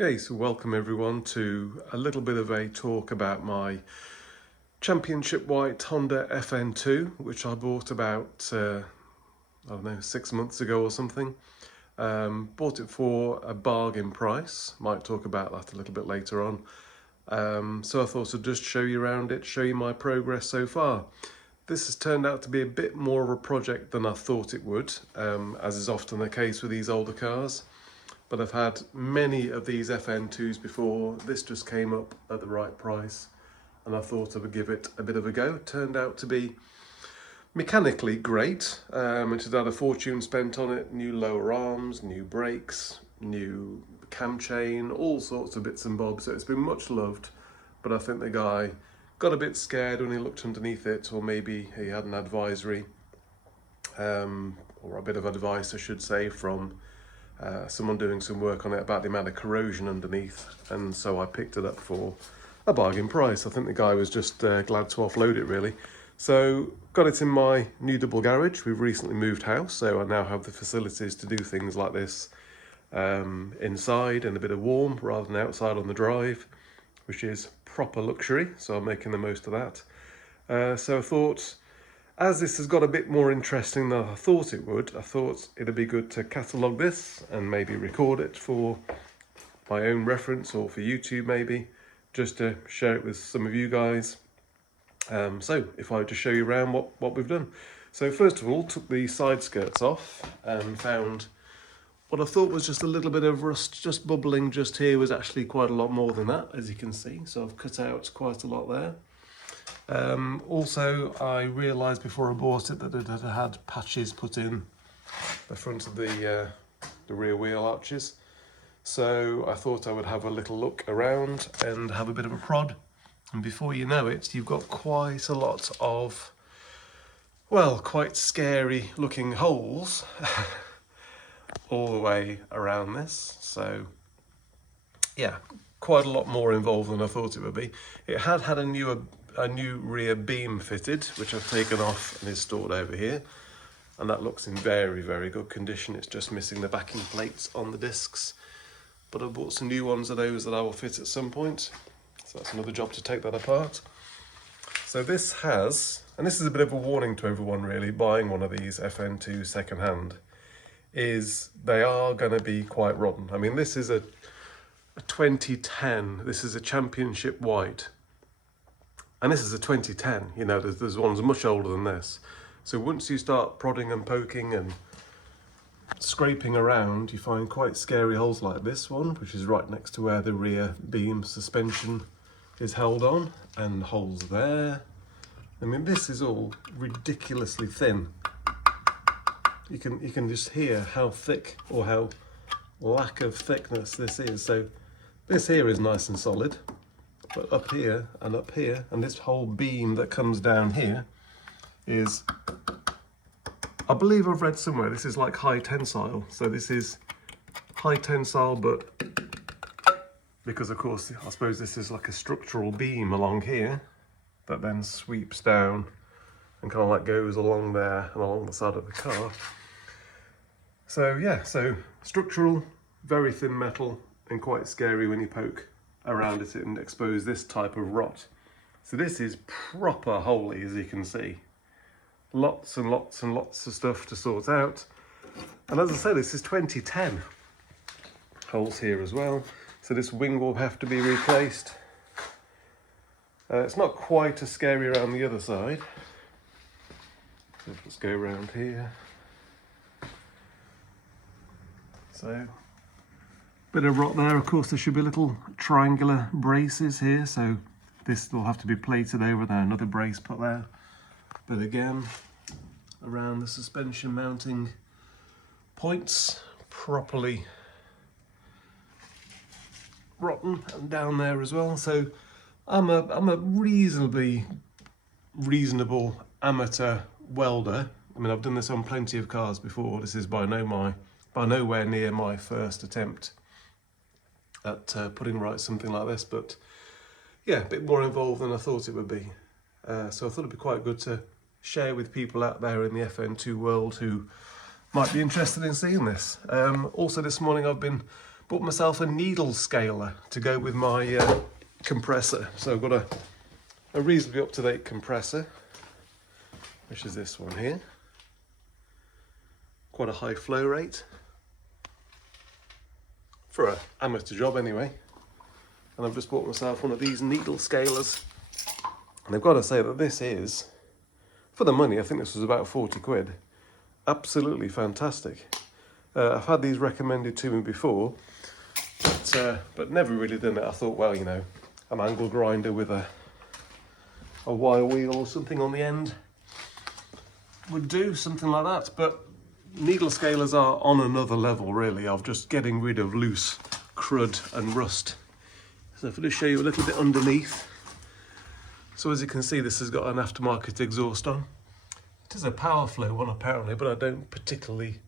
Okay, so welcome everyone to a little bit of a talk about my championship white Honda FN2, which I bought about, I don't know, 6 months ago or something. Bought it for a bargain price. Might talk about that a little bit later on. So I thought I'd just show you around it, show you my progress so far. This has turned out to be a bit more of a project than I thought it would, as is often the case with these older cars. But I've had many of these FN2s before. This just came up at the right price and I thought I would give it a bit of a go. It turned out to be mechanically great. It had had a fortune spent on it, new lower arms, new brakes, new cam chain, all sorts of bits and bobs. So it's been much loved, but I think the guy got a bit scared when he looked underneath it, or maybe he had an advisory, or a bit of advice I should say, from someone doing some work on it about the amount of corrosion underneath, and so I picked it up for a bargain price. I think the guy was just glad to offload it really. So got it in my new double garage. We've recently moved house, so I now have the facilities to do things like this inside in a bit of warm rather than outside on the drive, which is proper luxury, so I'm making the most of that. So I thought, as this has got a bit more interesting than I thought it would, I thought it'd be good to catalogue this and maybe record it for my own reference or for YouTube maybe, just to share it with some of you guys. So if I just show you around what we've done. So first of all, took the side skirts off and found what I thought was just a little bit of rust just bubbling just here was actually quite a lot more than that, as you can see. So I've cut out quite a lot there. Also, I realised before I bought it that it had patches put in the front of the rear wheel arches. So I thought I would have a little look around and have a bit of a prod. And before you know it, you've got quite a lot of, well, quite scary looking holes all the way around this. So yeah, quite a lot more involved than I thought it would be. It had a new rear beam fitted, which I've taken off and is stored over here, and that looks in very, very good condition. It's just missing the backing plates on the discs, but I've bought some new ones of those that I will fit at some point, so that's another job to take that apart. So this has, and this is a bit of a warning to everyone really buying one of these FN2 second hand, is they are going to be quite rotten. I mean, this is a 2010, this is a championship white. And this is a 2010, you know, there's ones much older than this. So once you start prodding and poking and scraping around, you find quite scary holes like this one, which is right next to where the rear beam suspension is held on, and holes there. I mean, this is all ridiculously thin. You can just hear how thick, or how lack of thickness this is. So this here is nice and solid. But up here, and this whole beam that comes down here is, I believe I've read somewhere, this is like high tensile. So this is high tensile, but because of course, I suppose this is like a structural beam along here that then sweeps down and kind of like goes along there and along the side of the car. So yeah, so structural, very thin metal, and quite scary when you poke around it and expose this type of rot. So this is proper holy, as you can see. Lots and lots and lots of stuff to sort out. And as I say, this is 2010. Holes here as well. So this wing will have to be replaced. It's not quite as scary around the other side. So let's go around here. So bit of rot there. Of course, there should be little triangular braces here, so this will have to be plated over there, another brace put there. But again, around the suspension mounting points, properly rotten, and down there as well. So I'm a reasonable amateur welder. I mean, I've done this on plenty of cars before. This is by nowhere near my first attempt at putting right something like this, but yeah, a bit more involved than I thought it would be. So I thought it'd be quite good to share with people out there in the FN2 world who might be interested in seeing this. Also this morning I've been bought myself a needle scaler to go with my compressor. So I've got a reasonably up-to-date compressor, which is this one here. Quite a high flow rate for an amateur job anyway. And I've just bought myself one of these needle scalers. And I've got to say that this is, for the money, I think this was about 40 quid. Absolutely fantastic. I've had these recommended to me before, but never really done it. I thought, well, you know, an angle grinder with a wire wheel or something on the end would do, something like that. But needle scalers are on another level, really, of just getting rid of loose crud and rust. So if I just show you a little bit underneath. So as you can see, this has got an aftermarket exhaust on. It is a power flow one apparently, but I don't particularly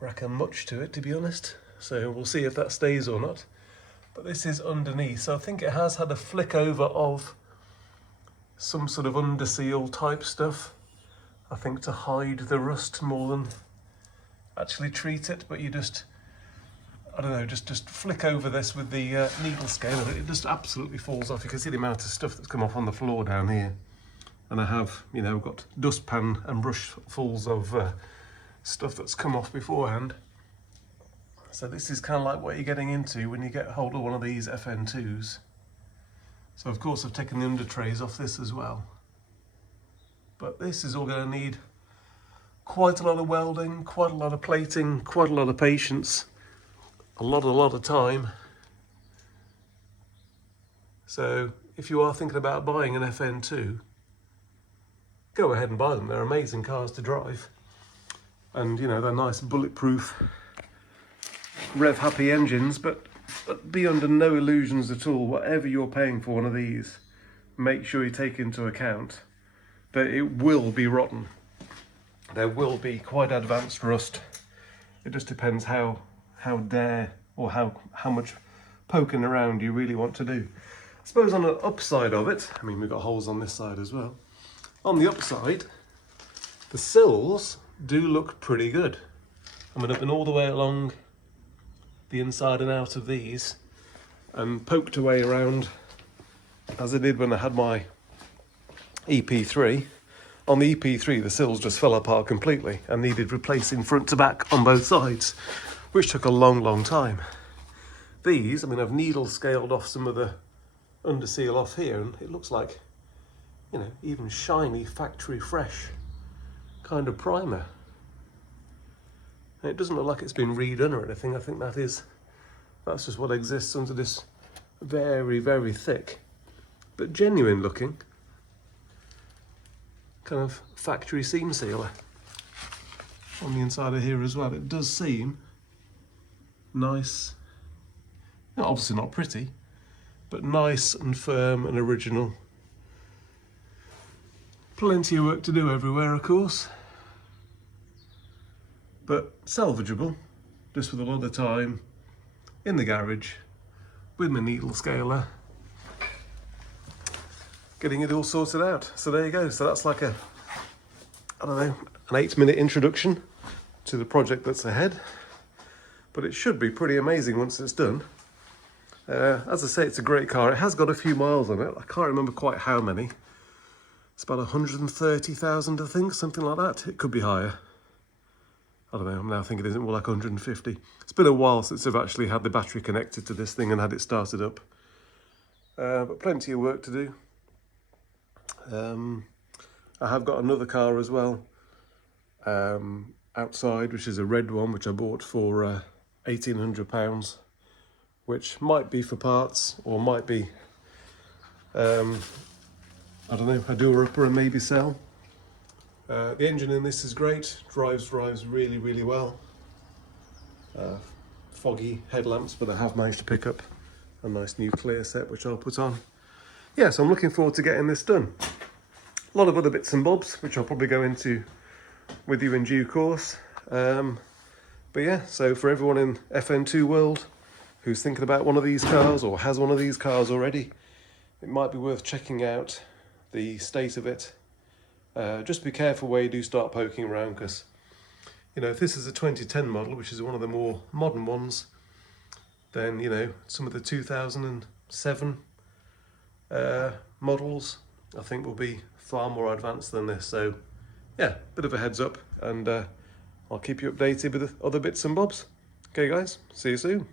reckon much to it, to be honest. So we'll see if that stays or not. But this is underneath, so I think it has had a flick over of some sort of underseal type stuff. I think to hide the rust more than actually treat it, but you just, I don't know, just flick over this with the needle scaler. It just absolutely falls off. You can see the amount of stuff that's come off on the floor down here. And I have, you know, got dustpan and brushfuls of stuff that's come off beforehand. So this is kind of like what you're getting into when you get hold of one of these FN2s. So of course I've taken the under trays off this as well. But this is all going to need quite a lot of welding, quite a lot of plating, quite a lot of patience, a lot of time. So if you are thinking about buying an FN2, go ahead and buy them. They're amazing cars to drive. And you know, they're nice bulletproof, rev-happy engines, but be under no illusions at all. Whatever you're paying for one of these, make sure you take into account that it will be rotten. There will be quite advanced rust. It just depends how dare or how much poking around you really want to do. I suppose on the upside of it, I mean, we've got holes on this side as well. On the upside, the sills do look pretty good. I mean, I've been all the way along the inside and out of these and poked away around as I did when I had my EP3. On the EP3, the sills just fell apart completely and needed replacing front to back on both sides, which took a long time. These, I mean, I've needle scaled off some of the underseal off here, and it looks like, you know, even shiny, factory fresh kind of primer. And it doesn't look like it's been redone or anything. I think that's just what exists under this very thick, but genuine looking kind of factory seam sealer on the inside of here as well. It does seem nice, obviously not pretty, but nice and firm and original. Plenty of work to do everywhere, of course, but salvageable, just with a lot of time in the garage with my needle scaler, getting it all sorted out. So there you go. So that's like an 8-minute introduction to the project that's ahead, but it should be pretty amazing once it's done. As I say, it's a great car. It has got a few miles on it. I can't remember quite how many. It's about 130,000, I think, something like that. It could be higher. I don't know, I'm now thinking it's more like 150. It's been a while since I've actually had the battery connected to this thing and had it started up. But plenty of work to do. I have got another car as well outside, which is a red one, which I bought for £1,800, which might be for parts or might be, I don't know, a doer-upper and maybe sell. The engine in this is great, drives really well. Foggy headlamps, but I have managed to pick up a nice new clear set, which I'll put on. Yeah, so I'm looking forward to getting this done. A lot of other bits and bobs, which I'll probably go into with you in due course. But yeah, so for everyone in FN2 world who's thinking about one of these cars or has one of these cars already, it might be worth checking out the state of it. Just be careful where you do start poking around, because, you know, if this is a 2010 model, which is one of the more modern ones, then, you know, some of the 2007 models I think will be far more advanced than this. So yeah, bit of a heads up, and I'll keep you updated with other bits and bobs. Okay guys, see you soon.